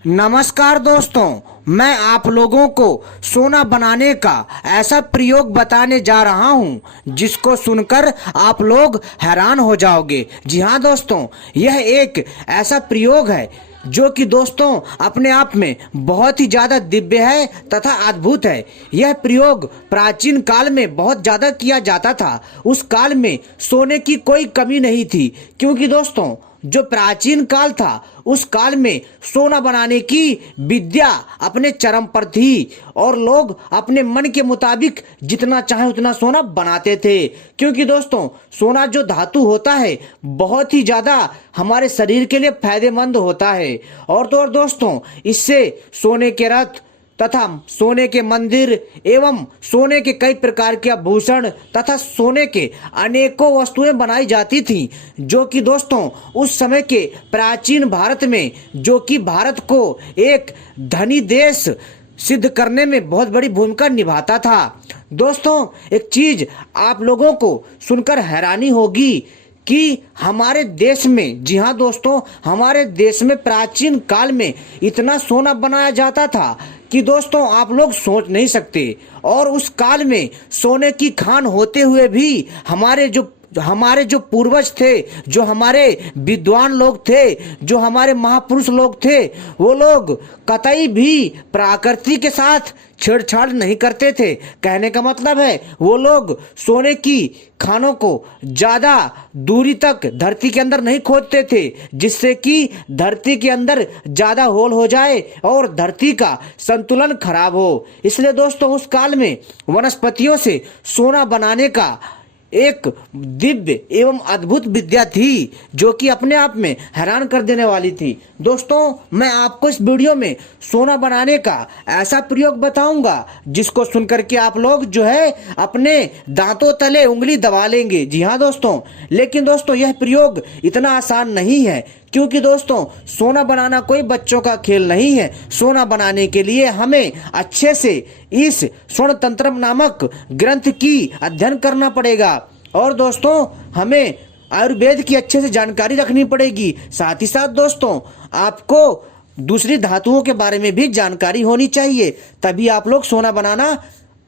नमस्कार दोस्तों, मैं आप लोगों को सोना बनाने का ऐसा प्रयोग बताने जा रहा हूं जिसको सुनकर आप लोग हैरान हो जाओगे। जी हाँ दोस्तों, यह एक ऐसा प्रयोग है जो कि दोस्तों अपने आप में बहुत ही ज्यादा दिव्य है तथा अद्भुत है। यह प्रयोग प्राचीन काल में बहुत ज्यादा किया जाता था। उस काल में सोने की कोई कमी नहीं थी, क्योंकि दोस्तों जो प्राचीन काल था उस काल में सोना बनाने की विद्या अपने चरम पर थी और लोग अपने मन के मुताबिक जितना चाहे उतना सोना बनाते थे। क्योंकि दोस्तों सोना जो धातु होता है बहुत ही ज्यादा हमारे शरीर के लिए फायदेमंद होता है। और तो और दोस्तों इससे सोने के रथ तथा सोने के मंदिर एवं सोने के कई प्रकार के आभूषण तथा सोने के अनेकों वस्तुएं बनाई जाती थी, जो कि दोस्तों उस समय के प्राचीन भारत में, जो कि भारत को एक धनी देश सिद्ध करने में बहुत बड़ी भूमिका निभाता था। दोस्तों एक चीज आप लोगों को सुनकर हैरानी होगी कि हमारे देश में, जी हाँ दोस्तों, हमारे देश में प्राचीन काल में इतना सोना बनाया जाता था कि दोस्तों आप लोग सोच नहीं सकते। और उस काल में सोने की खान होते हुए भी हमारे जो पूर्वज थे, जो हमारे विद्वान लोग थे, जो हमारे महापुरुष लोग थे, वो लोग कतई भी प्रकृति के साथ छेड़छाड़ नहीं करते थे। कहने का मतलब है वो लोग सोने की खानों को ज्यादा दूरी तक धरती के अंदर नहीं खोदते थे, जिससे कि धरती के अंदर ज्यादा होल हो जाए और धरती का संतुलन खराब हो। इसलिए दोस्तों उस काल में वनस्पतियों से सोना बनाने का एक दिव्य एवं अद्भुत विद्या थी, जो कि अपने आप में हैरान कर देने वाली थी। दोस्तों मैं आपको इस वीडियो में सोना बनाने का ऐसा प्रयोग बताऊंगा जिसको सुनकर के आप लोग जो है अपने दांतों तले उंगली दबा लेंगे। जी हाँ दोस्तों, लेकिन दोस्तों यह प्रयोग इतना आसान नहीं है, क्योंकि दोस्तों सोना बनाना कोई बच्चों का खेल नहीं है। सोना बनाने के लिए हमें अच्छे से इस स्वर्ण तंत्र नामक ग्रंथ की अध्ययन करना पड़ेगा और दोस्तों हमें आयुर्वेद की अच्छे से जानकारी रखनी पड़ेगी। साथ ही साथ दोस्तों आपको दूसरी धातुओं के बारे में भी जानकारी होनी चाहिए, तभी आप लोग सोना बनाना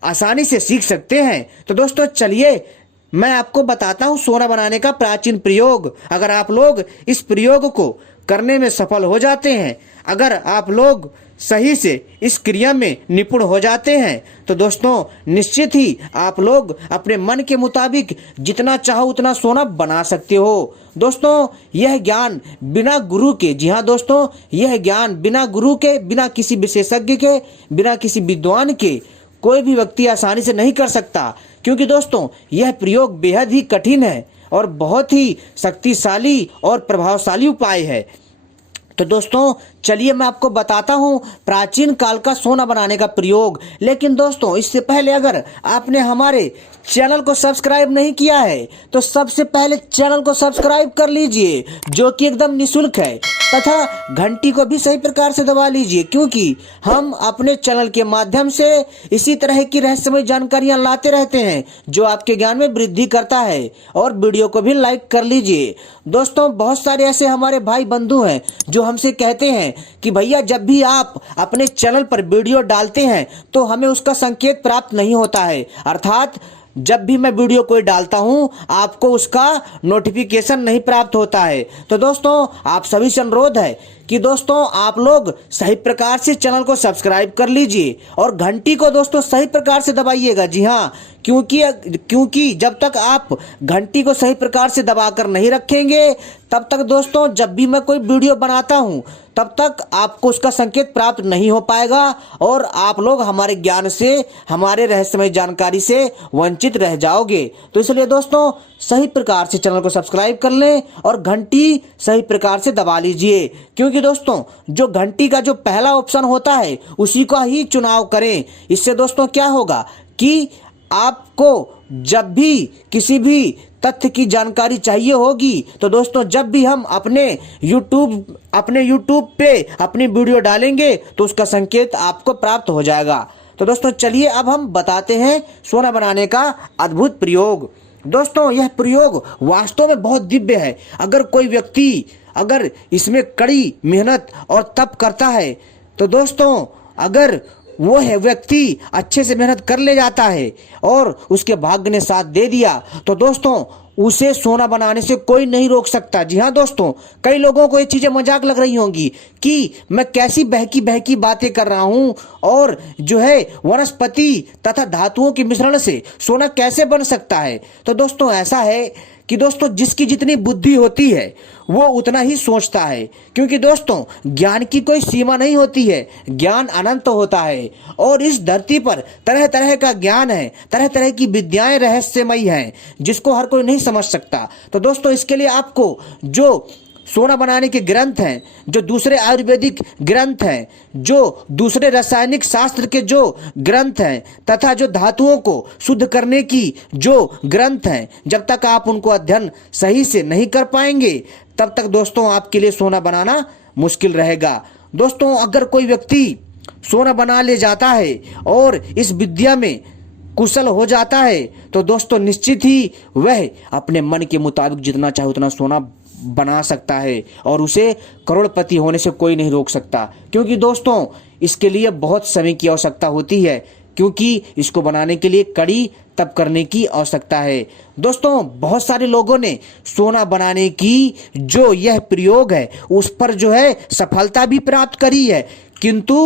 आसानी से सीख सकते हैं। तो दोस्तों चलिए मैं आपको बताता हूं सोना बनाने का प्राचीन प्रयोग। अगर आप लोग इस प्रयोग को करने में सफल हो जाते हैं, अगर आप लोग सही से इस क्रिया में निपुण हो जाते हैं, तो दोस्तों निश्चित ही आप लोग अपने मन के मुताबिक जितना चाहो उतना सोना बना सकते हो। दोस्तों यह ज्ञान बिना गुरु के, जी हाँ दोस्तों, यह ज्ञान बिना गुरु के, बिना किसी विशेषज्ञ के, बिना किसी विद्वान के कोई भी व्यक्ति आसानी से नहीं कर सकता। क्योंकि दोस्तों यह प्रयोग बेहद ही कठिन है और बहुत ही शक्तिशाली और प्रभावशाली उपाय है। तो दोस्तों चलिए मैं आपको बताता हूं प्राचीन काल का सोना बनाने का प्रयोग। लेकिन दोस्तों इससे पहले अगर आपने हमारे चैनल को सब्सक्राइब नहीं किया है तो सबसे पहले चैनल को सब्सक्राइब कर लीजिए, जो कि एकदम निःशुल्क है, तथा घंटी को भी सही प्रकार से दबा लीजिए, क्योंकि हम अपने चैनल के माध्यम से इसी तरह की रहस्यमय जानकारियां लाते रहते हैं जो आपके ज्ञान में वृद्धि करता है। और वीडियो को भी लाइक कर लीजिए। दोस्तों बहुत सारे ऐसे हमारे भाई बंधु हैं जो हमसे कहते हैं कि भैया जब भी आप अपने चैनल पर वीडियो डालते हैं तो हमें उसका संकेत प्राप्त नहीं होता है, अर्थात जब भी मैं वीडियो कोई डालता हूं आपको उसका नोटिफिकेशन नहीं प्राप्त होता है। तो दोस्तों आप सभी से अनुरोध है कि दोस्तों आप लोग सही प्रकार से चैनल को सब्सक्राइब कर लीजिए और घंटी को दोस्तों सही प्रकार से दबाइएगा। जी हाँ, क्योंकि जब तक आप घंटी को सही प्रकार से दबाकर नहीं रखेंगे तब तक दोस्तों जब भी मैं कोई वीडियो बनाता हूं तब तक आपको उसका संकेत प्राप्त नहीं हो पाएगा और आप लोग हमारे ज्ञान से, हमारे रहस्यमय जानकारी से वंचित रह जाओगे। तो इसलिए दोस्तों सही प्रकार से चैनल को सब्सक्राइब कर लें और घंटी सही प्रकार से दबा लीजिए, क्योंकि दोस्तों जो घंटी का जो पहला ऑप्शन होता है उसी का ही चुनाव करें। इससे दोस्तों क्या होगा कि आपको जब भी किसी भी तथ्य की जानकारी चाहिए होगी तो दोस्तों जब भी हम अपने YouTube पे अपनी वीडियो डालेंगे तो उसका संकेत आपको प्राप्त हो जाएगा। तो दोस्तों चलिए अब हम बताते हैं सोना बनाने का अद्भुत प्रयोग। दोस्तों यह प्रयोग वास्तव में बहुत दिव्य है। अगर कोई व्यक्ति अगर इसमें कड़ी मेहनत और तप करता है तो दोस्तों अगर वो है व्यक्ति अच्छे से मेहनत कर ले जाता है और उसके भाग्य ने साथ दे दिया तो दोस्तों उसे सोना बनाने से कोई नहीं रोक सकता। जी हाँ दोस्तों, कई लोगों को ये चीजें मजाक लग रही होंगी कि मैं कैसी बहकी बहकी बातें कर रहा हूं और जो है वनस्पति तथा धातुओं के मिश्रण से सोना कैसे बन सकता है। तो दोस्तों ऐसा है कि दोस्तों जिसकी जितनी बुद्धि होती है वो उतना ही सोचता है, क्योंकि दोस्तों ज्ञान की कोई सीमा नहीं होती है, ज्ञान अनंत होता है और इस धरती पर तरह तरह का ज्ञान है, तरह तरह की विद्याएं रहस्यमयी हैं जिसको हर कोई नहीं समझ सकता। तो दोस्तों इसके लिए आपको जो सोना बनाने के ग्रंथ हैं, जो दूसरे आयुर्वेदिक ग्रंथ हैं, जो दूसरे रासायनिक शास्त्र के जो ग्रंथ हैं तथा जो धातुओं को शुद्ध करने की जो ग्रंथ हैं, जब तक आप उनको अध्ययन सही से नहीं कर पाएंगे तब तक दोस्तों आपके लिए सोना बनाना मुश्किल रहेगा। दोस्तों अगर कोई व्यक्ति सोना बना ले जाता है और इस विद्या में कुशल हो जाता है तो दोस्तों निश्चित ही वह अपने मन के मुताबिक जितना चाहे उतना सोना बना सकता है और उसे करोड़पति होने से कोई नहीं रोक सकता, क्योंकि दोस्तों इसके लिए बहुत समय की आवश्यकता होती है, क्योंकि इसको बनाने के लिए कड़ी तप करने की आवश्यकता है। दोस्तों बहुत सारे लोगों ने सोना बनाने की जो यह प्रयोग है उस पर जो है सफलता भी प्राप्त करी है, किंतु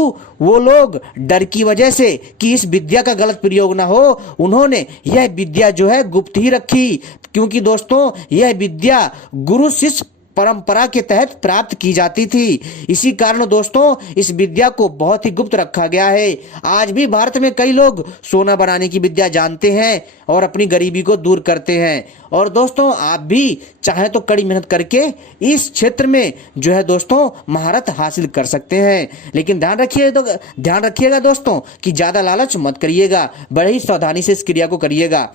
वो लोग डर की वजह से कि इस विद्या का गलत प्रयोग ना हो उन्होंने यह विद्या जो है गुप्त ही रखी, क्योंकि दोस्तों यह विद्या गुरु शिष्य परंपरा के तहत प्राप्त की जाती थी। इसी कारण दोस्तों इस विद्या को बहुत ही गुप्त रखा गया है। आज भी भारत में कई लोग सोना बनाने की विद्या जानते हैं और अपनी गरीबी को दूर करते हैं। और दोस्तों आप भी चाहें तो कड़ी मेहनत करके इस क्षेत्र में जो है दोस्तों महारत हासिल कर सकते हैं, लेकिन ध्यान रखिएगा दोस्तों कि ज्यादा लालच मत करिएगा, बड़े ही सावधानी से इस क्रिया को करिएगा।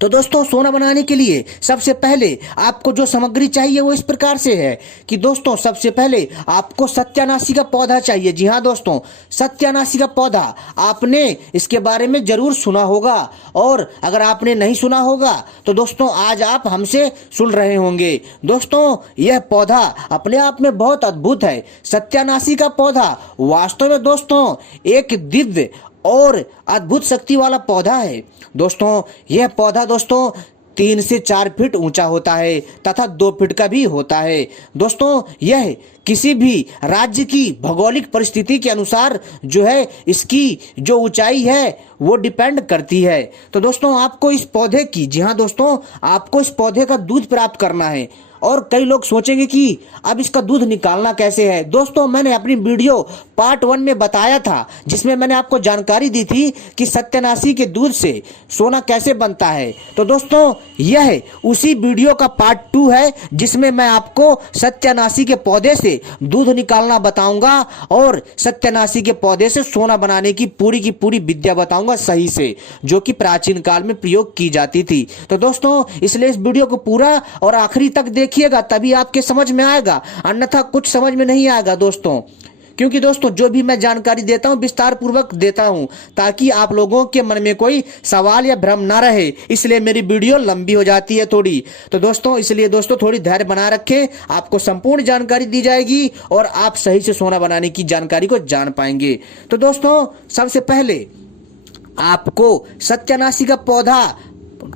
तो दोस्तों सोना बनाने के लिए सबसे पहले आपको जो सामग्री चाहिए वो इस प्रकार से है कि दोस्तों सबसे पहले आपको सत्यानाशी का पौधा चाहिए। जी हाँ दोस्तों, सत्यानाशी का पौधा आपने इसके बारे में जरूर सुना होगा और अगर आपने नहीं सुना होगा तो दोस्तों आज आप हमसे सुन रहे होंगे। दोस्तों यह पौधा अपने आप में बहुत अद्भुत है। सत्यानाशी का पौधा वास्तव में दोस्तों एक दिव्य और अद्भुत शक्ति वाला पौधा है। दोस्तों यह पौधा दोस्तों 3 से 4 फीट ऊंचा होता है तथा 2 फीट का भी होता है। दोस्तों यह किसी भी राज्य की भौगोलिक परिस्थिति के अनुसार जो है इसकी जो ऊंचाई है वो डिपेंड करती है। तो दोस्तों आपको इस पौधे की, जी हाँ दोस्तों, आपको इस पौधे का दूध प्राप्त करना है। और कई लोग सोचेंगे कि अब इसका दूध निकालना कैसे है। दोस्तों मैंने अपनी वीडियो पार्ट 1 में बताया था, जिसमें मैंने आपको जानकारी दी थी कि सत्यानाशी के दूध से सोना कैसे बनता है। तो दोस्तों यह उसी वीडियो का पार्ट 2 है जिसमें मैं आपको सत्यानाशी के पौधे से दूध निकालना बताऊंगा और सत्यानाशी के पौधे से सोना बनाने की पूरी विद्या बताऊंगा सही से, जो कि प्राचीन काल में प्रयोग की जाती थी। तो दोस्तों इसलिए इस वीडियो को पूरा और आखिरी तक देखिएगा, तभी आपके समझ में आएगा, अन्यथा कुछ समझ में नहीं आएगा दोस्तों। क्योंकि दोस्तों जो भी मैं जानकारी देता हूं विस्तार पूर्वक देता हूं ताकि आप लोगों के मन में कोई सवाल या भ्रम ना रहे, इसलिए मेरी वीडियो लंबी हो जाती है थोड़ी। तो दोस्तों इसलिए दोस्तों थोड़ी धैर्य बना रखें, आपको संपूर्ण जानकारी दी जाएगी और आप सही से सोना बनाने की जानकारी को जान पाएंगे। तो दोस्तों सबसे पहले आपको सत्यानाशी का पौधा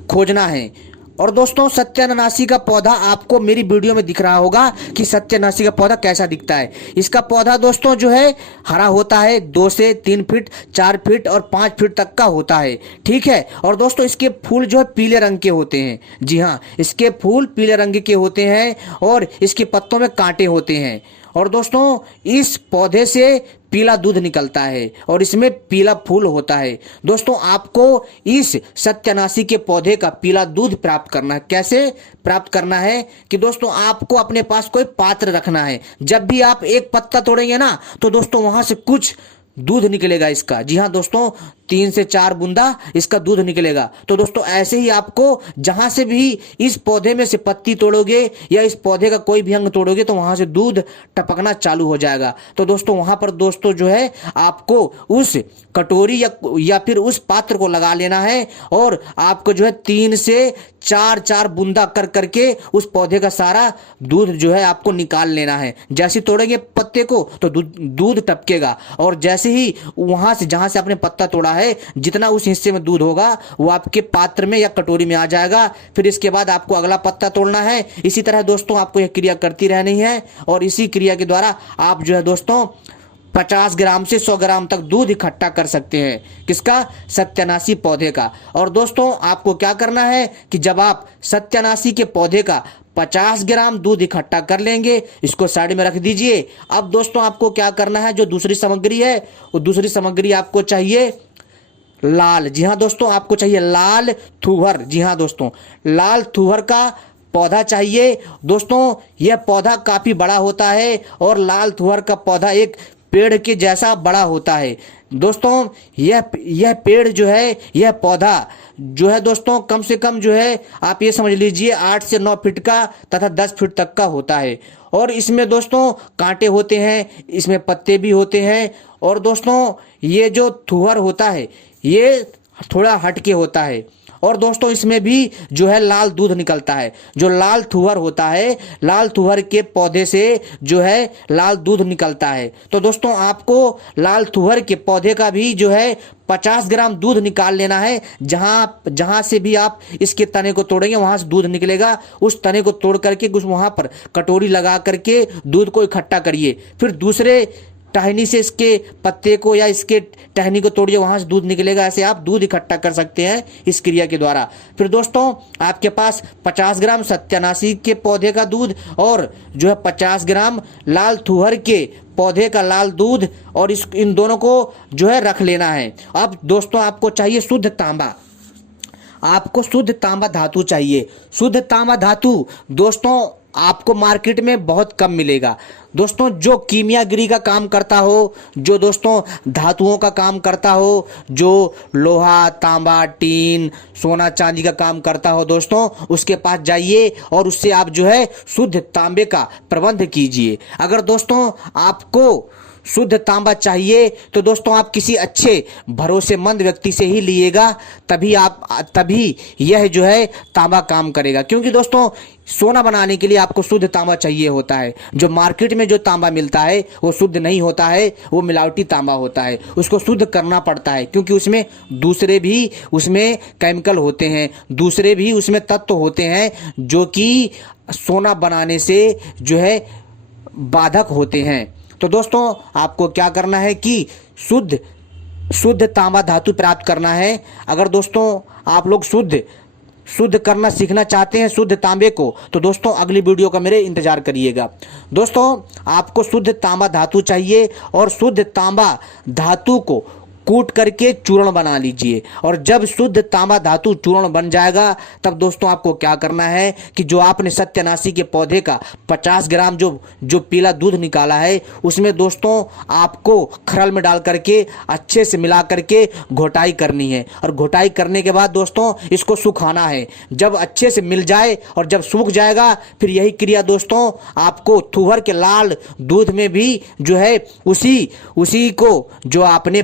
खोजना है। और दोस्तों सत्यानाशी का पौधा आपको मेरी वीडियो में दिख रहा होगा कि सत्यानाशी का पौधा कैसा दिखता है। इसका पौधा दोस्तों जो है हरा होता है, 2 से 3 फीट, 4 फीट और 5 फीट तक का होता है, ठीक है। और दोस्तों इसके फूल जो है पीले रंग के होते हैं। जी हाँ, इसके फूल पीले रंग के होते हैं और इसके पत्तों में कांटे होते हैं। और दोस्तों इस पौधे से पीला दूध निकलता है और इसमें पीला फूल होता है। दोस्तों आपको इस सत्यानाशी के पौधे का पीला दूध प्राप्त करना है। कैसे प्राप्त करना है कि दोस्तों आपको अपने पास कोई पात्र रखना है। जब भी आप एक पत्ता तोड़ेंगे ना तो दोस्तों वहां से कुछ दूध निकलेगा इसका। जी हाँ दोस्तों, 3 से 4 बूंदा इसका दूध निकलेगा। तो दोस्तों ऐसे ही आपको जहां से भी इस पौधे में से पत्ती तोड़ोगे या इस पौधे का कोई भी अंग तोड़ोगे तो वहां से दूध टपकना चालू हो जाएगा। तो दोस्तों वहां पर दोस्तों जो है आपको उस कटोरी या फिर उस पात्र को लगा लेना है और आपको जो है 3 से 4 बूंदा कर करके उस पौधे का सारा दूध जो है आपको निकाल लेना है। जैसे तोड़ेंगे पत्ते को तो दूध टपकेगा और जैसे ही वहां से जहां से आपने पत्ता तोड़ा है जितना उस हिस्से में दूध होगा वो आपके पात्र में या कटोरी में आ जाएगा। फिर इसके बाद आपको अगला पत्ता तोड़ना है। इसी तरह दोस्तों आपको यह क्रिया करती रहनी है और इसी क्रिया के द्वारा आप जो है दोस्तों 50 ग्राम से 100 ग्राम तक दूध इकट्ठा कर सकते हैं। किसका? सत्यानाशी पौधे का। और दोस्तों आपको क्या करना है कि जब आप सत्यानाशी के पौधे का 50 ग्राम दूध इकट्ठा कर लेंगे इसको साइड में रख दीजिए। अब दोस्तों आपको क्या करना है, जो दूसरी सामग्री है वो दूसरी सामग्री आपको चाहिए लाल। जी हाँ दोस्तों आपको चाहिए लाल थुहर। जी हाँ दोस्तों लाल थुहर का पौधा चाहिए। दोस्तों यह पौधा काफी बड़ा होता है और लाल थुहर का पौधा एक पेड़ के जैसा बड़ा होता है। दोस्तों यह पेड़ जो है, यह पौधा जो है दोस्तों कम से कम जो है आप ये समझ लीजिए 8 से 9 फीट का तथा 10 फीट तक का होता है। और इसमें दोस्तों कांटे होते हैं, इसमें पत्ते भी होते हैं। और दोस्तों ये जो थुहर होता है ये थोड़ा हटके होता है और दोस्तों इसमें भी जो है लाल दूध निकलता है। जो लाल थुहर होता है, लाल थुहर के पौधे से जो है लाल दूध निकलता है। तो दोस्तों आपको लाल थुहर के पौधे का भी जो है 50 ग्राम दूध निकाल लेना है। जहां से भी आप इसके तने को तोड़ेंगे वहां से दूध निकलेगा। उस तने को तोड़ करके उस वहां पर कटोरी लगा करके दूध को इकट्ठा करिए। फिर दूसरे टहनी से इसके पत्ते को या इसके टहनी को तोड़िए, वहां से दूध निकलेगा। ऐसे आप दूध इकट्ठा कर सकते हैं इस क्रिया के द्वारा। फिर दोस्तों आपके पास 50 ग्राम सत्यानाशी के पौधे का दूध और जो है 50 ग्राम लाल थुहर के पौधे का लाल दूध और इन दोनों को जो है रख लेना है। अब दोस्तों आपको चाहिए शुद्ध तांबा। आपको शुद्ध तांबा धातु चाहिए। शुद्ध तांबा धातु दोस्तों आपको मार्केट में बहुत कम मिलेगा। दोस्तों जो कीमियागिरी का काम करता हो, जो दोस्तों धातुओं का काम करता हो, जो लोहा तांबा टीन सोना चांदी का काम करता हो दोस्तों उसके पास जाइए और उससे आप जो है शुद्ध तांबे का प्रबंध कीजिए। अगर दोस्तों आपको शुद्ध तांबा चाहिए तो दोस्तों आप किसी अच्छे भरोसेमंद व्यक्ति से ही लिएगा, तभी यह जो है तांबा काम करेगा। क्योंकि दोस्तों सोना बनाने के लिए आपको शुद्ध तांबा चाहिए होता है। जो मार्केट में जो तांबा मिलता है वो शुद्ध नहीं होता है, वो मिलावटी तांबा होता है। उसको शुद्ध करना पड़ता है क्योंकि उसमें दूसरे भी उसमें केमिकल होते हैं, दूसरे भी उसमें तत्व होते हैं जो कि सोना बनाने से जो है बाधक होते हैं। तो दोस्तों आपको क्या करना है कि शुद्ध तांबा धातु प्राप्त करना है। अगर दोस्तों आप लोग शुद्ध करना सीखना चाहते हैं शुद्ध तांबे को तो दोस्तों अगली वीडियो का मेरे इंतजार करिएगा। दोस्तों आपको शुद्ध तांबा धातु चाहिए और शुद्ध तांबा धातु को कूट करके चूर्ण बना लीजिए। और जब शुद्ध तांबा धातु चूर्ण बन जाएगा तब दोस्तों आपको क्या करना है कि जो आपने सत्यानाशी के पौधे का 50 ग्राम जो पीला दूध निकाला है उसमें दोस्तों आपको खरल में डाल करके अच्छे से मिला करके घोटाई करनी है। और घोटाई करने के बाद दोस्तों इसको सुखाना है। जब अच्छे से मिल जाए और जब सूख जाएगा फिर यही क्रिया दोस्तों आपको थुहर के लाल दूध में भी जो है उसी को जो आपने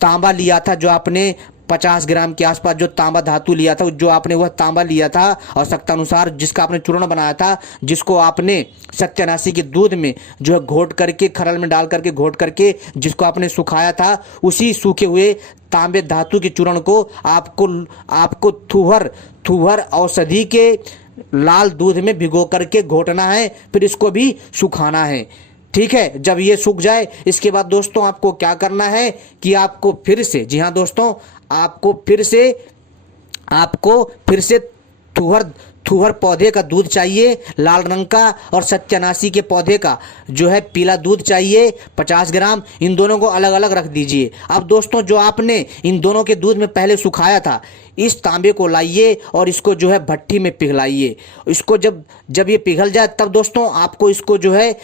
तांबा लिया था, जो आपने 50 ग्राम के आसपास जो तांबा धातु लिया था, जो आपने वह तांबा लिया था आवश्यकता अनुसार जिसका आपने चूर्ण बनाया था, जिसको आपने सत्यानाशी के दूध में जो है घोट करके खरल में डाल करके घोट करके जिसको आपने सुखाया था, उसी सूखे हुए तांबे धातु के चूर्ण को आपको थुहर औषधि के लाल दूध में भिगो करके घोटना है। फिर इसको भी सुखाना है। ठीक है, जब ये सूख जाए इसके बाद दोस्तों आपको क्या करना है कि आपको फिर से, जी हाँ दोस्तों, आपको फिर से थुहर पौधे का दूध चाहिए लाल रंग का और सत्यानाशी के पौधे का जो है पीला दूध चाहिए 50 ग्राम। इन दोनों को अलग अलग रख दीजिए। अब दोस्तों जो आपने इन दोनों के दूध में पहले सुखाया था इस तांबे को लाइए और इसको जो है भट्टी में पिघलाइए। इसको जब ये पिघल जाए तब दोस्तों आपको इसको जो है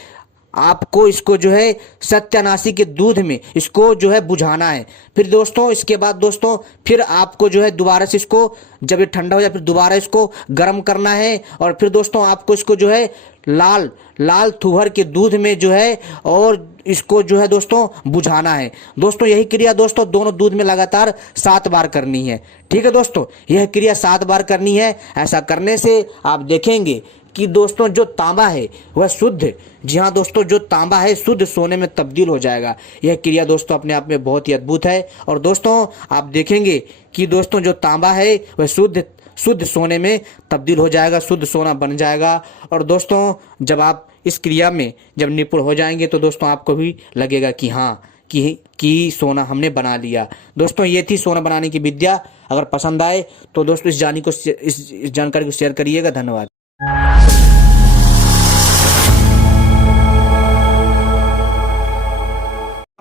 आपको इसको जो है सत्यानाशी के दूध में इसको जो है बुझाना है। फिर दोस्तों इसके बाद दोस्तों फिर आपको जो है दोबारा से इसको जब ये ठंडा हो जाए फिर दोबारा इसको गर्म करना है। और फिर दोस्तों आपको इसको जो है लाल लाल तुअर के दूध में जो है और इसको जो है दोस्तों बुझाना है। दोस्तों यही क्रिया दोस्तों दोनों दूध में लगातार 7 बार करनी है। ठीक है दोस्तों, यह क्रिया 7 बार करनी है। ऐसा करने से आप देखेंगे कि दोस्तों जो तांबा है वह शुद्ध, जी हाँ दोस्तों, जो तांबा है शुद्ध सोने में तब्दील हो जाएगा। यह क्रिया दोस्तों अपने आप में बहुत ही अद्भुत है। और दोस्तों आप देखेंगे कि दोस्तों जो तांबा है वह शुद्ध सोने में तब्दील हो जाएगा, शुद्ध सोना बन जाएगा। और दोस्तों जब आप इस क्रिया में जब निपुण हो जाएंगे तो दोस्तों आपको भी लगेगा कि हाँ कि सोना हमने बना लिया। दोस्तों ये थी सोना बनाने की विद्या। अगर पसंद आए तो दोस्तों इस जानकारी को शेयर करिएगा। धन्यवाद।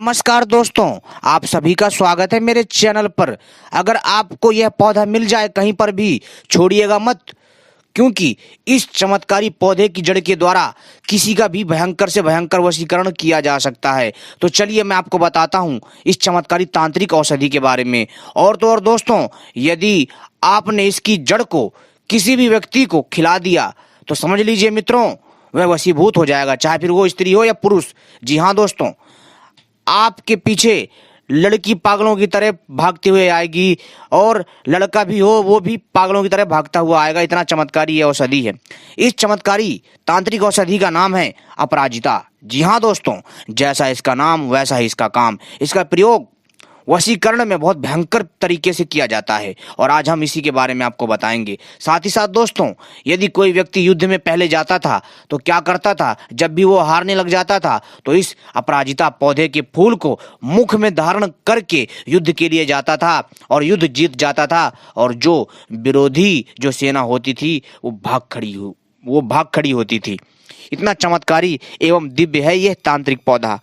नमस्कार दोस्तों, आप सभी का स्वागत है मेरे चैनल पर। अगर आपको यह पौधा मिल जाए कहीं पर भी, छोड़िएगा मत, क्योंकि इस चमत्कारी पौधे की जड़ के द्वारा किसी का भी भयंकर से भयंकर वशीकरण किया जा सकता है। तो चलिए मैं आपको बताता हूँ इस चमत्कारी तांत्रिक औषधि के बारे में। और तो और दोस्तों, यदि आपने इसकी जड़ को किसी भी व्यक्ति को खिला दिया तो समझ लीजिए मित्रों, वह वशीभूत हो जाएगा, चाहे फिर वो स्त्री हो या पुरुष। जी हाँ दोस्तों, आपके पीछे लड़की पागलों की तरह भागते हुए आएगी और लड़का भी हो वो भी पागलों की तरह भागता हुआ आएगा। इतना चमत्कारी ये औषधि है। इस चमत्कारी तांत्रिक औषधि का नाम है अपराजिता। जी हाँ दोस्तों, जैसा इसका नाम वैसा ही इसका काम। इसका प्रयोग वशीकरण में बहुत भयंकर तरीके से किया जाता है और आज हम इसी के बारे में आपको बताएंगे। साथ ही साथ दोस्तों, यदि कोई व्यक्ति युद्ध में पहले जाता था तो क्या करता था, जब भी वो हारने लग जाता था तो इस अपराजिता पौधे के फूल को मुख में धारण करके युद्ध के लिए जाता था और युद्ध जीत जाता था। और जो विरोधी जो सेना होती थी वो भाग खड़ी होती थी। इतना चमत्कारी एवं दिव्य है यह तांत्रिक पौधा।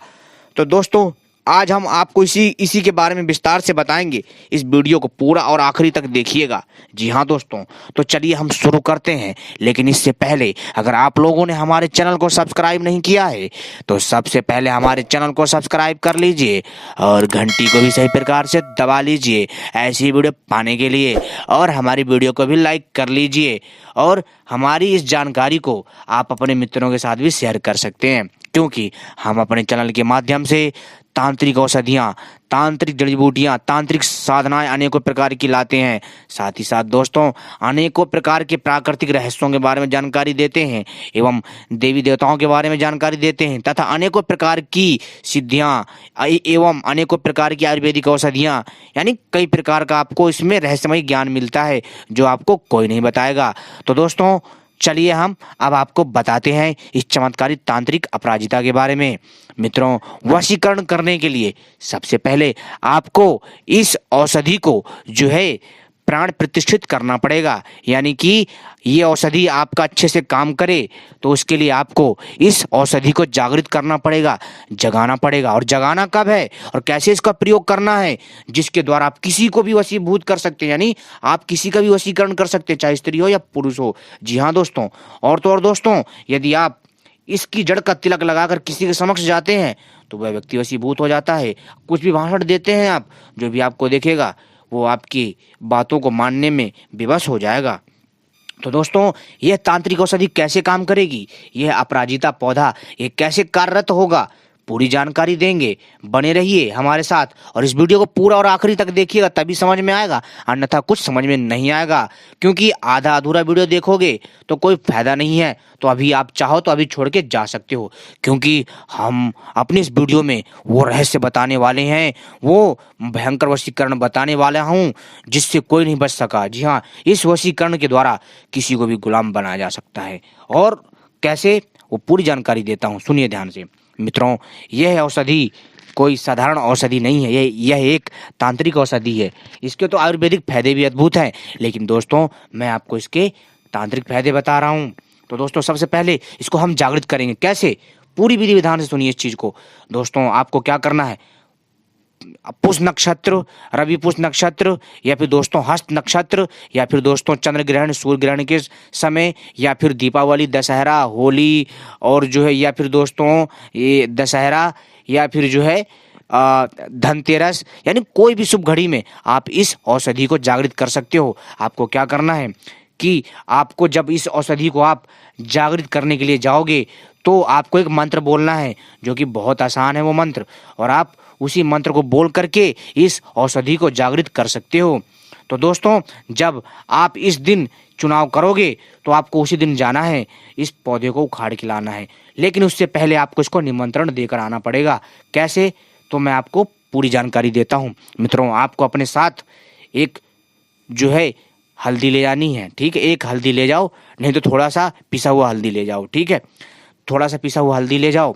तो दोस्तों आज हम आपको इसी के बारे में विस्तार से बताएंगे। इस वीडियो को पूरा और आखिरी तक देखिएगा। जी हाँ दोस्तों, तो चलिए हम शुरू करते हैं। लेकिन इससे पहले अगर आप लोगों ने हमारे चैनल को सब्सक्राइब नहीं किया है तो सबसे पहले हमारे चैनल को सब्सक्राइब कर लीजिए और घंटी को भी सही प्रकार से दबा लीजिए ऐसी वीडियो पाने के लिए। और हमारी वीडियो को भी लाइक कर लीजिए और हमारी इस जानकारी को आप अपने मित्रों के साथ भी शेयर कर सकते हैं, क्योंकि हम अपने चैनल के माध्यम से तांत्रिक औषधियाँ, तांत्रिक जड़ी बूटियाँ, तांत्रिक साधनाएं अनेकों प्रकार की लाते हैं। साथ ही साथ दोस्तों अनेकों प्रकार के प्राकृतिक रहस्यों के बारे में जानकारी देते हैं एवं देवी देवताओं के बारे में जानकारी देते हैं तथा अनेकों प्रकार की सिद्धियाँ एवं अनेकों प्रकार की आयुर्वेदिक औषधियाँ, यानी कई प्रकार का आपको इसमें रहस्यमय ज्ञान मिलता है जो आपको कोई नहीं बताएगा। तो दोस्तों चलिए हम अब आपको बताते हैं इस चमत्कारी तांत्रिक अपराजिता के बारे में। मित्रों, वशीकरण करने के लिए सबसे पहले आपको इस औषधि को जो है प्राण प्रतिष्ठित करना पड़ेगा, यानी कि ये औषधि आपका अच्छे से काम करे तो उसके लिए आपको इस औषधि को जागृत करना पड़ेगा, जगाना पड़ेगा। और जगाना कब है और कैसे इसका प्रयोग करना है, जिसके द्वारा आप किसी को भी वशीभूत कर सकते हैं, यानी आप किसी का भी वशीकरण कर सकते हैं, चाहे स्त्री हो या पुरुष हो। जी हाँ दोस्तों, और तो और दोस्तों, यदि आप इसकी जड़ का तिलक लगाकर किसी के समक्ष जाते हैं तो वह व्यक्ति वशीभूत हो जाता है। कुछ भी भाषण देते हैं आप, जो भी आपको देखेगा वो आपकी बातों को मानने में विवश हो जाएगा। तो दोस्तों यह तांत्रिक औषधि कैसे काम करेगी, यह अपराजिता पौधा ये कैसे कार्यरत होगा, पूरी जानकारी देंगे। बने रहिए हमारे साथ और इस वीडियो को पूरा और आखिरी तक देखिएगा, तभी समझ में आएगा, अन्यथा कुछ समझ में नहीं आएगा। क्योंकि आधा अधूरा वीडियो देखोगे तो कोई फायदा नहीं है। तो अभी आप चाहो तो अभी छोड़ के जा सकते हो, क्योंकि हम अपनी इस वीडियो में वो रहस्य बताने वाले हैं, वो भयंकर वशीकरण बताने वाला हूँ जिससे कोई नहीं बच सका। जी हाँ, इस वशीकरण के द्वारा किसी को भी गुलाम बनाया जा सकता है। और कैसे, वो पूरी जानकारी देता हूँ, सुनिए ध्यान से। मित्रों, यह औषधि कोई साधारण औषधि नहीं है, यह एक तांत्रिक औषधि है। इसके तो आयुर्वेदिक फायदे भी अद्भुत हैं, लेकिन दोस्तों मैं आपको इसके तांत्रिक फायदे बता रहा हूँ। तो दोस्तों सबसे पहले इसको हम जागृत करेंगे। कैसे, पूरी विधि विधान से सुनिए इस चीज़ को। दोस्तों आपको क्या करना है, पुष नक्षत्र, रवि पुष नक्षत्र, या फिर दोस्तों हस्त नक्षत्र, या फिर दोस्तों चंद्र ग्रहण सूर्य ग्रहण के समय, या फिर दीपावली, दशहरा, होली, और जो है या फिर दोस्तों ये दशहरा, या फिर जो है धनतेरस, यानी कोई भी शुभ घड़ी में आप इस औषधि को जागृत कर सकते हो। आपको क्या करना है कि आपको जब इस औषधि को आप जागृत करने के लिए जाओगे तो आपको एक मंत्र बोलना है, जो कि बहुत आसान है वो मंत्र, और आप उसी मंत्र को बोल करके इस औषधि को जागृत कर सकते हो। तो दोस्तों जब आप इस दिन चुनाव करोगे तो आपको उसी दिन जाना है, इस पौधे को उखाड़ के लाना है, लेकिन उससे पहले आपको इसको निमंत्रण देकर आना पड़ेगा। कैसे, तो मैं आपको पूरी जानकारी देता हूँ। मित्रों, आपको अपने साथ एक जो है हल्दी ले जानी है, ठीक है। एक हल्दी ले जाओ, नहीं तो थोड़ा सा पिसा हुआ हल्दी ले जाओ, ठीक है। थोड़ा सा पिसा हुआ हल्दी ले जाओ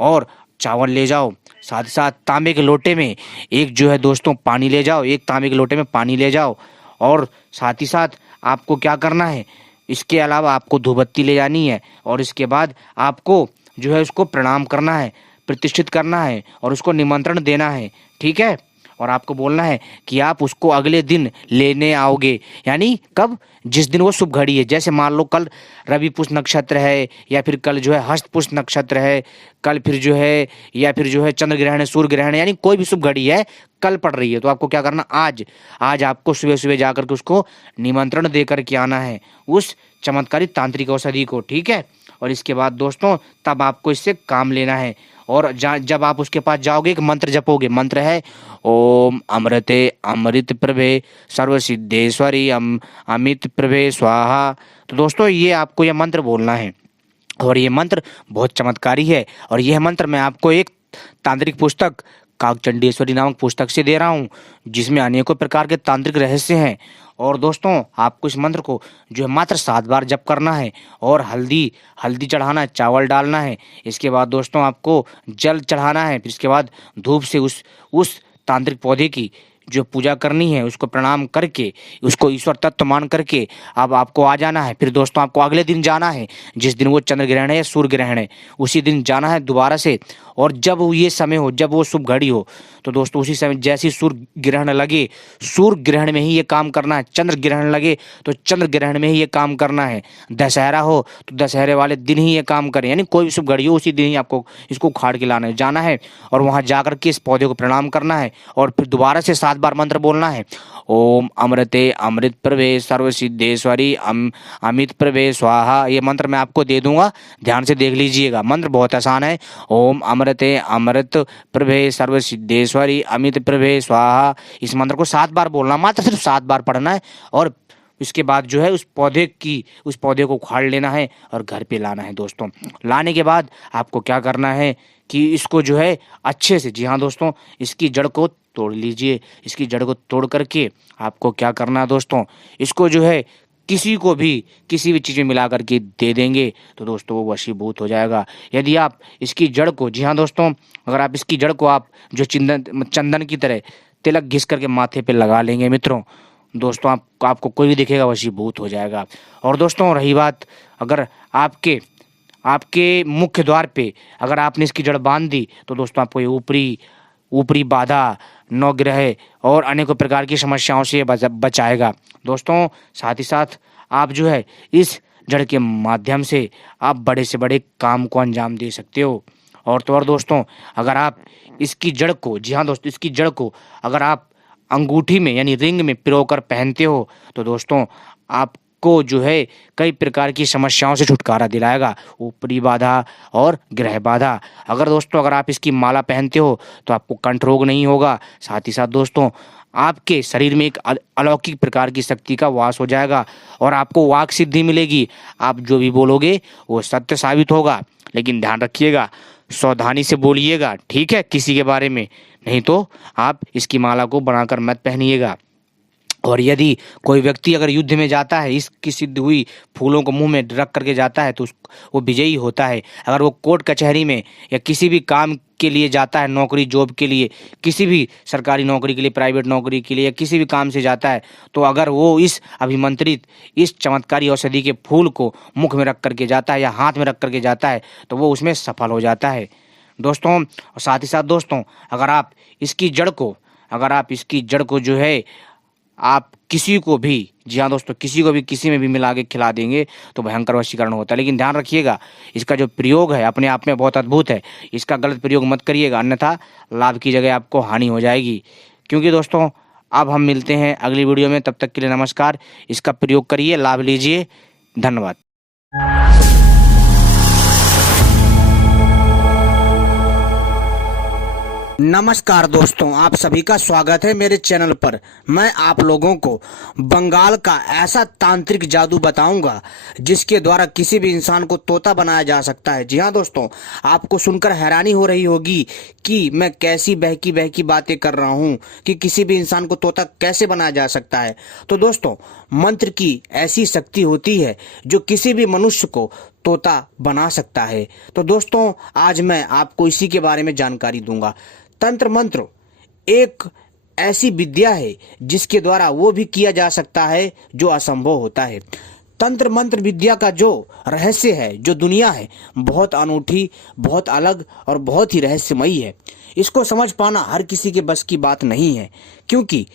और चावल ले जाओ, साथ ही साथ तांबे के लोटे में एक जो है दोस्तों पानी ले जाओ, एक तांबे के लोटे में पानी ले जाओ, और साथ ही साथ आपको क्या करना है, इसके अलावा आपको धूपबत्ती ले जानी है, और इसके बाद आपको जो है उसको प्रणाम करना है, प्रतिष्ठित करना है, और उसको निमंत्रण देना है, ठीक है। और आपको बोलना है कि आप उसको अगले दिन लेने आओगे, यानी कब, जिस दिन वो शुभ घड़ी है। जैसे मान लो कल रवि पुष्य नक्षत्र है, या फिर कल जो है हस्त पुष्य नक्षत्र है, कल फिर जो है या फिर जो है चंद्र ग्रहण है, सूर्य ग्रहण है, यानी कोई भी शुभ घड़ी है कल पड़ रही है, तो आपको क्या करना, आज आपको सुबह सुबह जाकर के उसको निमंत्रण दे करके आना है उस चमत्कारी तांत्रिक औषधि को, ठीक है। और इसके बाद दोस्तों तब आपको इससे काम लेना है, और जब आप उसके पास जाओगे एक मंत्र जपोगे, मंत्र है ओम अमृते अमृत प्रभे सर्व सिद्धेश्वरी अमित प्रभे स्वाहा। तो दोस्तों ये आपको यह मंत्र बोलना है, और ये मंत्र बहुत चमत्कारी है, और यह मंत्र मैं आपको एक तांत्रिक पुस्तक काकचंडेश्वरी नामक पुस्तक से दे रहा हूँ, जिसमें अनेकों प्रकार के तांत्रिक रहस्य हैं। और दोस्तों आपको इस मंत्र को जो है मात्र 7 बार जप करना है, और हल्दी चढ़ाना है, चावल डालना है, इसके बाद दोस्तों आपको जल चढ़ाना है, फिर इसके बाद धूप से उस तांत्रिक पौधे की जो पूजा करनी है, उसको प्रणाम करके, उसको ईश्वर तत्व मान करके अब आपको आ जाना है। फिर दोस्तों आपको अगले दिन जाना है, जिस दिन वो चंद्र ग्रहण है या सूर्य ग्रहण है, उसी दिन जाना है दोबारा से। और जब ये समय हो, जब वो शुभ घड़ी हो, तो दोस्तों उसी समय जैसे ही सूर्य ग्रहण लगे, सूर्य ग्रहण में ही ये काम करना है। चंद्र ग्रहण लगे तो चंद्र ग्रहण में ही ये काम करना है। दशहरा हो तो दशहरे वाले दिन ही ये काम करें, यानी कोई भी शुभ घड़ी हो उसी दिन ही आपको इसको उखाड़ के लाना है, जाना है, और वहाँ जाकर के इस पौधे को प्रणाम करना है, और फिर दोबारा से 7 बार मंत्र बोलना है। ओम अमृते अमृत प्रभे सर्व सिद्धेश्वरी अमित प्रभे स्वाहा। ये मंत्र मैं आपको दे दूंगा, ध्यान से देख लीजिएगा। मंत्र बहुत आसान है। ओम अमृते अमृत प्रभे सर्व सिद्धेश्वरी अमित प्रभे स्वाहा। इस मंत्र को 7 बार बोलना, मात्र सिर्फ 7 बार पढ़ना है, और इसके बाद जो है उस पौधे को उखाड़ लेना है और घर पे लाना है। दोस्तों लाने के बाद आपको क्या करना है कि इसको जो है अच्छे से, जी हाँ दोस्तों, इसकी जड़ को तोड़ लीजिए। इसकी जड़ को तोड़ करके आपको क्या करना है दोस्तों, इसको जो है किसी भी चीज़ में मिला करके दे देंगे तो दोस्तों वो वशीभूत हो जाएगा। यदि आप इसकी जड़ को, जी हाँ दोस्तों, अगर आप इसकी जड़ को आप जो चंदन की तरह तिलक घिस करके माथे पे लगा लेंगे मित्रों, दोस्तों आपको कोई भी दिखेगा वशीभूत हो जाएगा। और दोस्तों रही बात, अगर आपके मुख्य द्वार पे अगर आपने इसकी जड़ बांध दी तो दोस्तों आपको ये ऊपरी बाधा, नवग्रह और अनेकों प्रकार की समस्याओं से बचाएगा। दोस्तों साथ ही साथ आप जो है इस जड़ के माध्यम से आप बड़े से बड़े काम को अंजाम दे सकते हो। और तो और दोस्तों अगर आप इसकी जड़ को, जी हाँ दोस्तों, इसकी जड़ को अगर आप अंगूठी में यानी रिंग में पिरोकर पहनते हो तो दोस्तों आपको जो है कई प्रकार की समस्याओं से छुटकारा दिलाएगा, ऊपरी बाधा और ग्रह बाधा। अगर आप इसकी माला पहनते हो तो आपको कंठ रोग नहीं होगा। साथ ही साथ दोस्तों आपके शरीर में एक अलौकिक प्रकार की शक्ति का वास हो जाएगा और आपको वाक सिद्धि मिलेगी। आप जो भी बोलोगे वो सत्य साबित होगा। लेकिन ध्यान रखिएगा, सावधानी से बोलिएगा, ठीक है, किसी के बारे में नहीं तो आप इसकी माला को बनाकर मत पहनिएगा। और यदि कोई व्यक्ति अगर युद्ध में जाता है, इसकी सिद्ध हुई फूलों को मुंह में रख करके जाता है तो वो विजयी होता है। अगर वो कोर्ट कचहरी में या किसी भी काम के लिए जाता है, नौकरी जॉब के लिए, किसी भी सरकारी नौकरी के लिए, प्राइवेट नौकरी के लिए या किसी भी काम से जाता है, तो अगर वो इस अभिमंत्रित इस चमत्कारी औषधि के फूल को मुख में रख करके जाता है या हाथ में रख करके जाता है तो वो उसमें सफल हो जाता है। दोस्तों और साथ ही साथ दोस्तों अगर आप इसकी जड़ को जो है आप किसी को भी, जी हाँ दोस्तों, किसी को भी किसी में भी मिला के खिला देंगे तो भयंकर वशीकरण होता है। लेकिन ध्यान रखिएगा, इसका जो प्रयोग है अपने आप में बहुत अद्भुत है, इसका गलत प्रयोग मत करिएगा, अन्यथा लाभ की जगह आपको हानि हो जाएगी। क्योंकि दोस्तों अब हम मिलते हैं अगली वीडियो में, तब तक के लिए नमस्कार। इसका प्रयोग करिए, लाभ लीजिए, धन्यवाद। नमस्कार दोस्तों, आप सभी का स्वागत है मेरे चैनल पर। मैं आप लोगों को बंगाल का ऐसा तांत्रिक जादू बताऊंगा जिसके द्वारा किसी भी इंसान को तोता बनाया जा सकता है। जी हाँ दोस्तों, आपको सुनकर हैरानी हो रही होगी कि मैं कैसी बहकी बहकी बातें कर रहा हूँ कि किसी भी इंसान को तोता कैसे बनाया जा सकता है। तो दोस्तों, मंत्र की ऐसी शक्ति होती है जो किसी भी मनुष्य को तोता बना सकता है। तो दोस्तों, आज मैं आपको इसी के बारे में जानकारी दूंगा। तंत्र मंत्र एक ऐसी विद्या है जिसके द्वारा वो भी किया जा सकता है जो असंभव होता है। तंत्र मंत्र विद्या का जो रहस्य है, जो दुनिया है, बहुत अनूठी, बहुत अलग और बहुत ही रहस्यमयी है। इसको समझ पाना हर किसी के बस की बात नहीं है, क्योंकि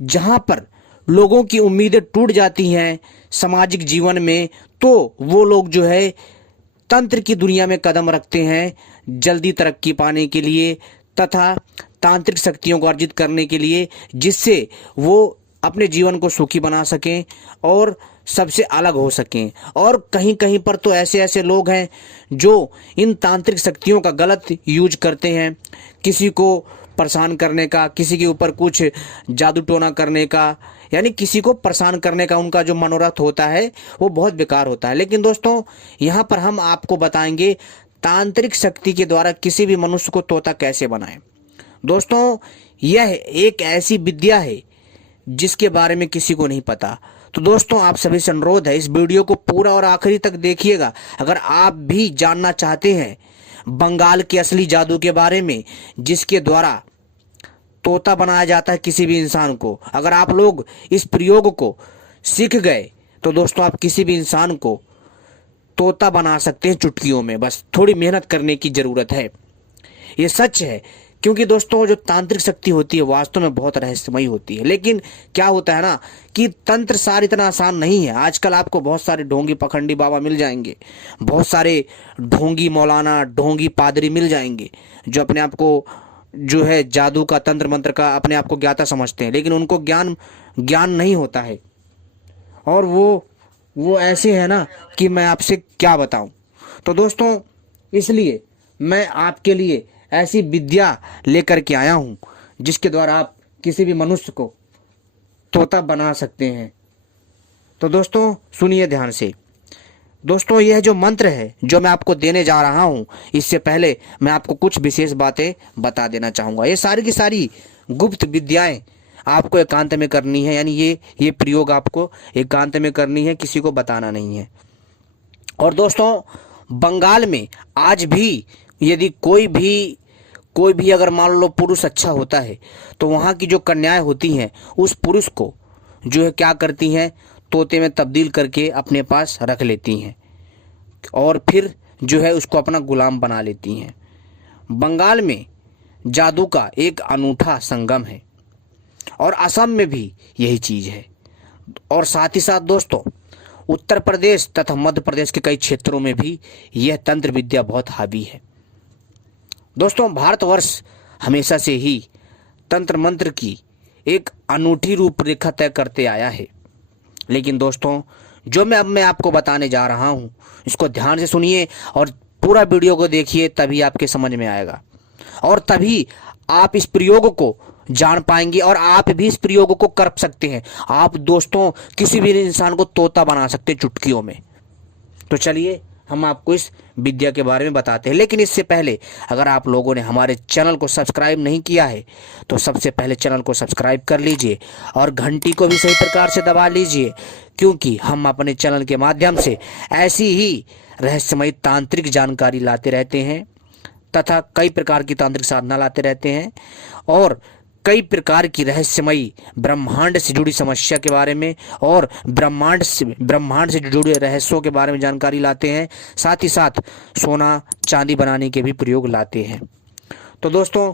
जहां पर लोगों की उम्मीदें टूट जाती हैं सामाजिक जीवन में, तो वो लोग जो है तंत्र की दुनिया में कदम रखते हैं जल्दी तरक्की पाने के लिए तथा तांत्रिक शक्तियों को अर्जित करने के लिए, जिससे वो अपने जीवन को सुखी बना सकें और सबसे अलग हो सकें। और कहीं कहीं पर तो ऐसे ऐसे लोग हैं जो इन तांत्रिक शक्तियों का गलत यूज करते हैं, किसी को परेशान करने का, किसी के ऊपर कुछ जादू टोना करने का, यानी किसी को परेशान करने का उनका जो मनोरथ होता है वो बहुत बेकार होता है। लेकिन दोस्तों, यहाँ पर हम आपको बताएंगे तांत्रिक शक्ति के द्वारा किसी भी मनुष्य को तोता कैसे बनाएं। दोस्तों, यह एक ऐसी विद्या है जिसके बारे में किसी को नहीं पता। तो दोस्तों, आप सभी से अनुरोध है, इस वीडियो को पूरा और आखिरी तक देखिएगा। अगर आप भी जानना चाहते हैं बंगाल के असली जादू के बारे में जिसके द्वारा तोता बनाया जाता है किसी भी इंसान को, अगर आप लोग इस प्रयोग को सीख गए तो दोस्तों आप किसी भी इंसान को तोता बना सकते हैं चुटकियों में। बस थोड़ी मेहनत करने की जरूरत है, ये सच है। क्योंकि दोस्तों, जो तांत्रिक शक्ति होती है वास्तव में बहुत रहस्यमयी होती है। लेकिन क्या होता है ना कि तंत्र सार इतना आसान नहीं है। आजकल आपको बहुत सारे ढोंगी पखंडी बाबा मिल जाएंगे, बहुत सारे ढोंगी मौलाना, ढोंगी पादरी मिल जाएंगे जो अपने आप को जो है जादू का, तंत्र मंत्र का अपने आप को ज्ञाता समझते हैं, लेकिन उनको ज्ञान नहीं होता है। और वो ऐसे है ना कि मैं आपसे क्या बताऊं। तो दोस्तों, इसलिए मैं आपके लिए ऐसी विद्या लेकर के आया हूं जिसके द्वारा आप किसी भी मनुष्य को तोता बना सकते हैं। तो दोस्तों सुनिए ध्यान से। दोस्तों, यह जो मंत्र है जो मैं आपको देने जा रहा हूं, इससे पहले मैं आपको कुछ विशेष बातें बता देना चाहूंगा। ये सारी की सारी गुप्त विद्याएं आपको एकांत में करनी है, यानी ये प्रयोग आपको एकांत में करनी है, किसी को बताना नहीं है। और दोस्तों, बंगाल में आज भी यदि कोई भी अगर मान लो पुरुष अच्छा होता है तो वहाँ की जो कन्याएं होती हैं उस पुरुष को जो है क्या करती हैं, तोते में तब्दील करके अपने पास रख लेती हैं और फिर जो है उसको अपना गुलाम बना लेती हैं। बंगाल में जादू का एक अनूठा संगम है और असम में भी यही चीज़ है। और साथ ही साथ दोस्तों, उत्तर प्रदेश तथा मध्य प्रदेश के कई क्षेत्रों में भी यह तंत्र विद्या बहुत हावी है। दोस्तों, भारतवर्ष हमेशा से ही तंत्र मंत्र की एक अनूठी रूपरेखा तय करते आया है। लेकिन दोस्तों, जो मैं आपको बताने जा रहा हूँ इसको ध्यान से सुनिए और पूरा वीडियो को देखिए, तभी आपके समझ में आएगा और तभी आप इस प्रयोग को जान पाएंगे और आप भी इस प्रयोग को कर सकते हैं। आप दोस्तों किसी भी इंसान को तोता बना सकते हैं चुटकियों में। तो चलिए हम आपको इस विद्या के बारे में बताते हैं। लेकिन इससे पहले अगर आप लोगों ने हमारे चैनल को सब्सक्राइब नहीं किया है तो सबसे पहले चैनल को सब्सक्राइब कर लीजिए और घंटी को भी सही प्रकार से दबा लीजिए, क्योंकि हम अपने चैनल के माध्यम से ऐसी ही रहस्यमयी तांत्रिक जानकारी लाते रहते हैं तथा कई प्रकार की तांत्रिक साधना लाते रहते हैं और कई प्रकार की रहस्यमयी ब्रह्मांड से जुड़ी समस्या के बारे में और ब्रह्मांड से जुड़े रहस्यों के बारे में जानकारी लाते हैं। साथ ही साथ सोना चांदी बनाने के भी प्रयोग लाते हैं। तो दोस्तों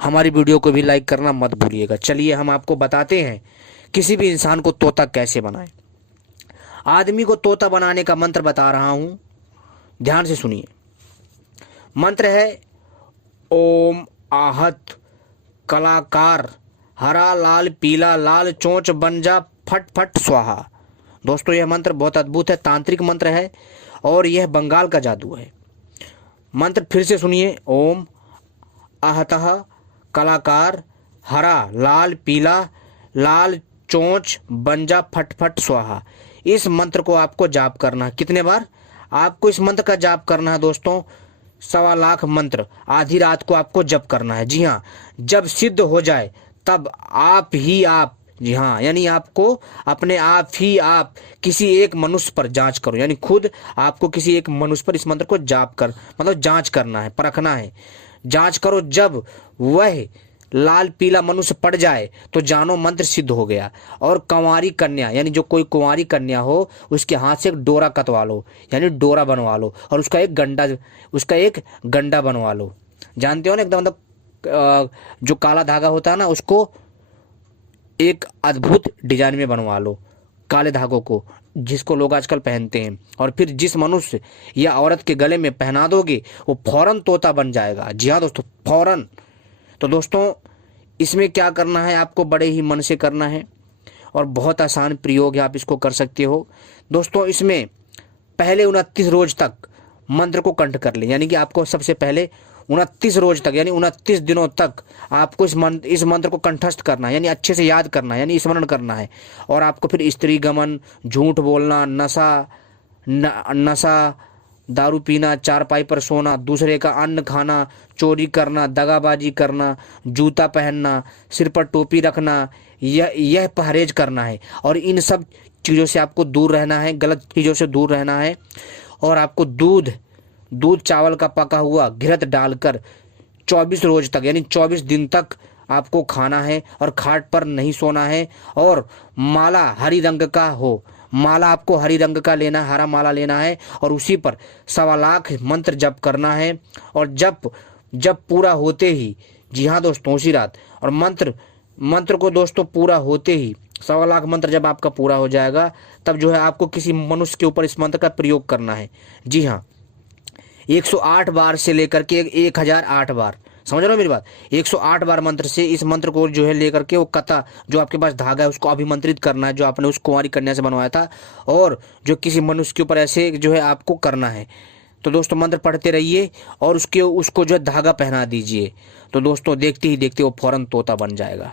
हमारी वीडियो को भी लाइक करना मत भूलिएगा। चलिए हम आपको बताते हैं किसी भी इंसान को तोता कैसे बनाएं। आदमी को तोता बनाने का मंत्र बता रहा हूं, ध्यान से सुनिए। मंत्र है ओम आहत कलाकार हरा लाल पीला लाल चोंच बन जा फट फट स्वाहा। दोस्तों यह मंत्र बहुत अद्भुत है, तांत्रिक मंत्र है और यह बंगाल का जादू है। मंत्र फिर से सुनिए। ओम आहतः कलाकार हरा लाल पीला लाल चोंच बन जा फट फट स्वाहा। इस मंत्र को आपको जाप करना है। कितने बार आपको इस मंत्र का जाप करना है दोस्तों? 1.25 लाख मंत्र आधी रात को आपको जप करना है। जी हाँ, जब सिद्ध हो जाए तब आप ही आप, जी हाँ, यानी आपको अपने आप ही आप किसी एक मनुष्य पर जांच करो, यानी खुद आपको किसी एक मनुष्य पर इस मंत्र को जाप कर मतलब जांच करना है, परखना है। जांच करो, जब वह लाल पीला मनुष्य पड़ जाए तो जानो मंत्र सिद्ध हो गया। और कंवारी कन्या, यानी जो कोई कुंवारी कन्या हो उसके हाथ से एक डोरा कतवा लो, यानी डोरा बनवा लो और उसका एक गंडा बनवा लो। जानते हो ना, एकदम मतलब जो काला धागा होता है ना, उसको एक अद्भुत डिजाइन में बनवा लो, काले धागों को, जिसको लोग आजकल पहनते हैं। और फिर जिस मनुष्य या औरत के गले में पहना दोगे वो फौरन तोता बन जाएगा। जी हाँ दोस्तों, फौरन। तो दोस्तों इसमें क्या करना है, आपको बड़े ही मन से करना है और बहुत आसान प्रयोग है, आप इसको कर सकते हो। दोस्तों इसमें पहले 29 रोज तक मंत्र को कंठ कर लें, यानी कि आपको सबसे पहले 29 रोज तक यानी 29 दिनों तक आपको इस मंत्र को कंठस्थ करना है, यानी अच्छे से याद करना है, यानी स्मरण करना है। और आपको फिर स्त्री गमन, झूठ बोलना, नशा, दारू पीना, चारपाई पर सोना, दूसरे का अन्न खाना, चोरी करना, दगाबाजी करना, जूता पहनना, सिर पर टोपी रखना, यह परहेज करना है। और इन सब चीज़ों से आपको दूर रहना है, गलत चीज़ों से दूर रहना है। और आपको दूध चावल का पका हुआ घृत डालकर 24 रोज तक यानी 24 दिन तक आपको खाना है और खाट पर नहीं सोना है। और माला हरी रंग का हो, माला आपको हरी रंग का लेना है, हरा माला लेना है और उसी पर 1.25 लाख मंत्र जप करना है। और जब पूरा होते ही, जी हाँ दोस्तों, उसी रात, और मंत्र को दोस्तों पूरा होते ही 1.25 लाख मंत्र जब आपका पूरा हो जाएगा तब जो है आपको किसी मनुष्य के ऊपर इस मंत्र का प्रयोग करना है। जी हाँ, 108 बार से लेकर के 1008 बार, समझ रहे हो मेरी बात? 108 बार मंत्र से इस मंत्र को जो है लेकर के वो कथा जो आपके पास धागा है उसको अभिमंत्रित करना है, जो आपने उस कुंवारी कन्या से बनवाया था, और जो किसी मनुष्य के ऊपर ऐसे जो है आपको करना है। तो दोस्तों मंत्र पढ़ते रहिए और उसको जो है धागा पहना दीजिए। तो दोस्तों देखते ही देखते वो फौरन तोता बन जाएगा।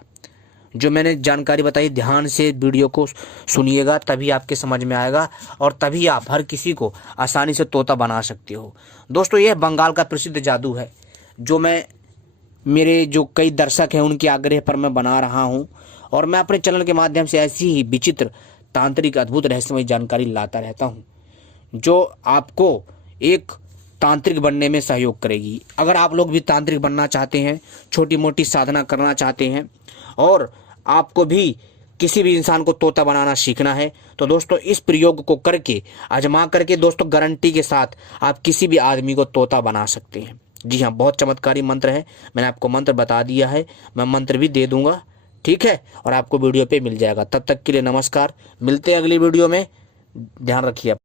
जो मैंने जानकारी बताई ध्यान से वीडियो को सुनिएगा, तभी आपके समझ में आएगा और तभी आप हर किसी को आसानी से तोता बना सकते हो। दोस्तों यह बंगाल का प्रसिद्ध जादू है जो मेरे जो कई दर्शक हैं उनके आग्रह पर मैं बना रहा हूं। और मैं अपने चैनल के माध्यम से ऐसी ही विचित्र, तांत्रिक, अद्भुत, रहस्यमय जानकारी लाता रहता हूं जो आपको एक तांत्रिक बनने में सहयोग करेगी। अगर आप लोग भी तांत्रिक बनना चाहते हैं, छोटी मोटी साधना करना चाहते हैं और आपको भी किसी भी इंसान को तोता बनाना सीखना है, तो दोस्तों इस प्रयोग को करके, आजमा करके दोस्तों गारंटी के साथ आप किसी भी आदमी को तोता बना सकते हैं। जी हाँ, बहुत चमत्कारी मंत्र है, मैंने आपको मंत्र बता दिया है, मैं मंत्र भी दे दूंगा, ठीक है, और आपको वीडियो पे मिल जाएगा। तब तक के लिए नमस्कार, मिलते हैं अगली वीडियो में, ध्यान रखिए।